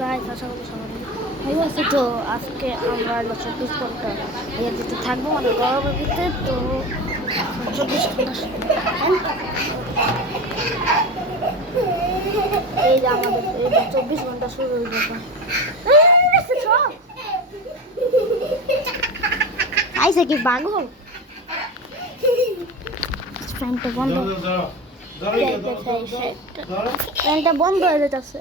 Guys আশা করি সবাই ভালো আছে। তো আজকে আমরা 24 ঘন্টা দিতে থাকবো মানে গরমের ভিতরে। তো 24 ঘন্টা এই যে আমাদের এই যে 24 ঘন্টা শুরু হয়ে যাবে। আইসা কি পাগল? ফ্যানটা বন্ধ, ফ্যানটা বন্ধ হয়ে যেতেছে।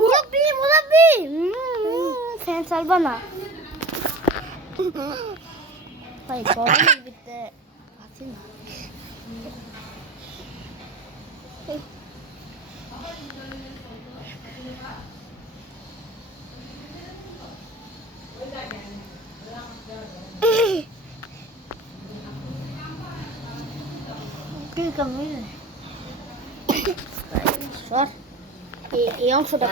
মুরব্বি মুরব্বি ফ্যান চালবা না ভাই, গরমের ভিতরে আছি না। এই অংশটা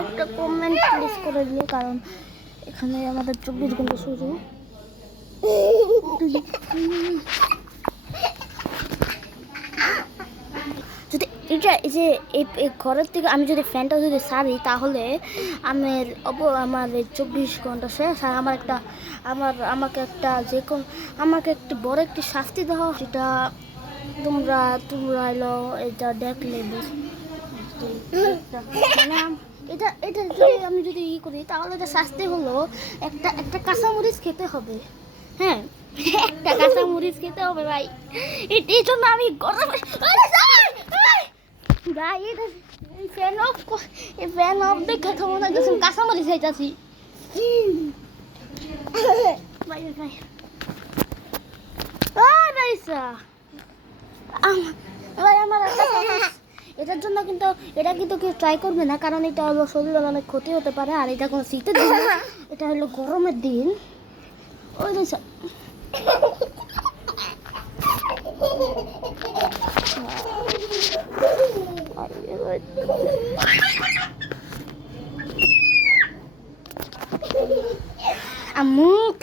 একটা কমেন্ট প্লিজ করে দিও, কারণ এখানে আমাদের 24 ঘন্টা শুরু। যদি এটা এই যে এই ঘরের থেকে আমি যদি ফ্যানটা যদি সারি, তাহলে আমার এই 24 ঘন্টা শেষ। আর আমাকে একটা আমাকে একটা বড় একটি শাস্তি দেওয়া, সেটা তোমরা এলো এটা দেখলে মানে এটা যদি আমি যদি করি, তাহলে এটা শাস্তি হলো একটা কাঁচামরিচ খেতে হবে। হ্যাঁ, একটা কাঁচামরিচ খেতে হবে ভাই। এই জন্য আমি গরমে ফ্যান অফ দেখে তো মনে হচ্ছে কাঁচামরিচ খাইতেছি। এটার জন্য কিন্তু কেউ ট্রাই করবে না, কারণ এটা হলো শরীরের অনেক ক্ষতি হতে পারে। আর এটা কোনো শীতের দিন, এটা হলো গরমের দিন। ওই যে আমুক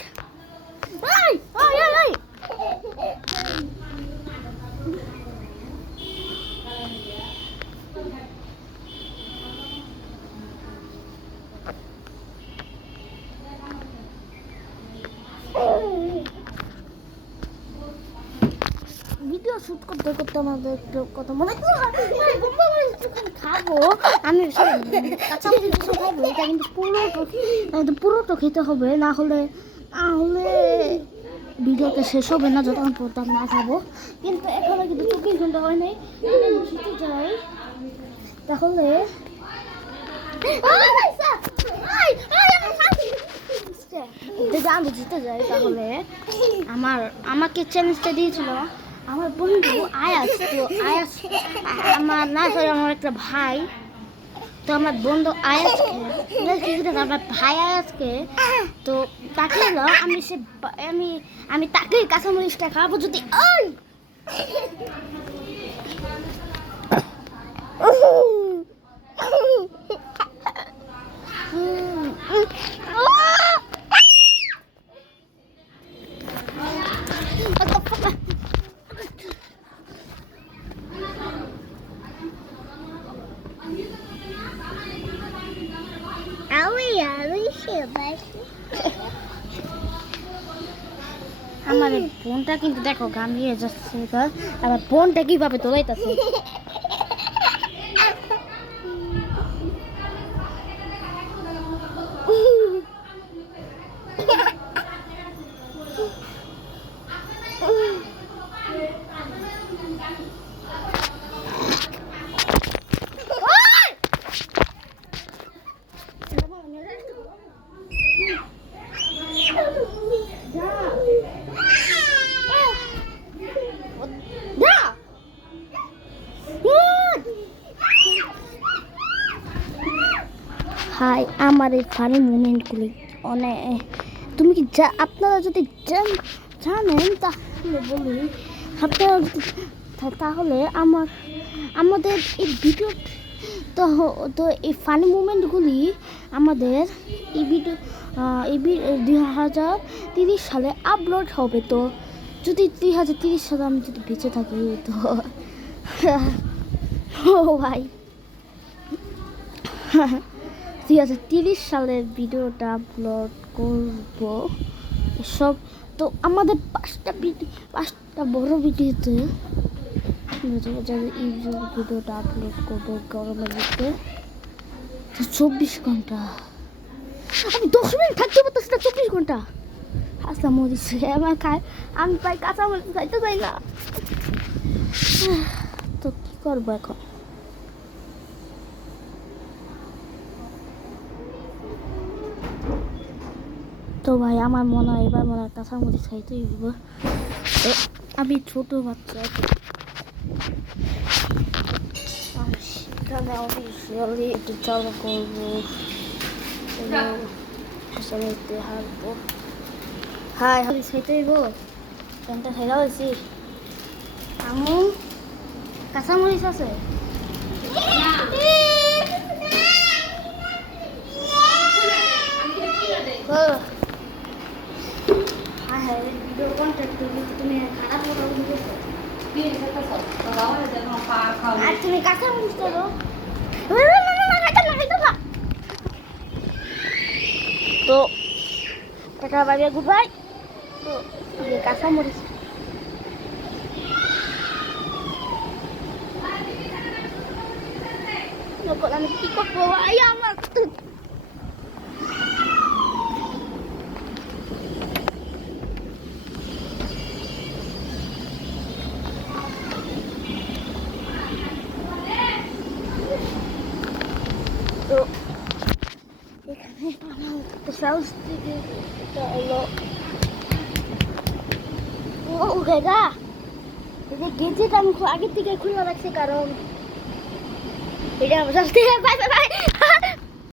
ভিডিও শুট করতে করতে আমাদের একটু কথা মনে খাবো। আমি কাঁচামরিচ খাবো, এটা কিন্তু পুরোটা খেতে হবে, না হলে ভিডিওটা শেষ হবে না যতক্ষণ পর্যন্ত না খাবো। কিন্তু এখনো কিন্তু 24 ঘন্টা হয় নাই। জিতে যাই তাহলে আমি জিতে যাই, তাহলে আমাকে চ্যালেঞ্জটা দিয়েছিল আমার বন্ধু আয়াস। তো আয়াস আমার একটা ভাই। তো আমার বন্ধু আয়াসকে আমার ভাই আয়াসকে, তো তাকে হলো আমি তাকে কাঁচামরিচটা খাওয়াবো যদি আমার বোনটা কিন্তু দেখো গামিয়ে যাচ্ছে। আমার বোনটা কিভাবে তোলাইতেছে। হাই, আমার এই ফানি মুভমেন্টগুলি তুমি কি আপনারা যদি জানেন তাহলে বলুন। আপনারা তাহলে আমাদের এই তো তো এই ফানি মুমেন্টগুলি আমাদের এই ভিডিও 2030 সালে আপলোড হবে। তো যদি 2030 সালে আমি যদি বেঁচে থাকি তো ও ভাই 2030 সালের ভিডিওটা আপলোড করব সব। তো আমাদের 5টা বড় ভিডিওতে এই ভিডিওটা আপলোড করবো গরমের ভিতরে। তো 24 ঘন্টা আমি 10 মিনিট থাকতে পারতেছি না। 24 ঘন্টা কাঁচা মরিচ আমার খায়, আমি পাই কাঁচা মরিচ খাইতে পাই না। তো কি করবো এখন? তো ভাই আমার মনে হয় এবার মনে হয় কাঁচা মরিচ খাইতে হইব। আমি ছোট বাচ্চা সেখানে অফিসিয়ালি একটু চালু করবো, হারবো। হাই মরিচ খাইতে হইব, প্যান্টটা খাইলা হয়েছি। আমি কাঁচা মরিচ আছে তুমি খারাপ আর তুমি কাঁচা মরিচ করো। তো tata bye bye, good bye. তো কাঁচা মরিচ আমি কি করবো ভাই? আমার তো এখানে সাউথ থেকে এটা হলো ও গেগা। এই যে গেজেট আমি আগের থেকে খুলে রাখছি, কারণ এটা আমার বাই বাই বাই।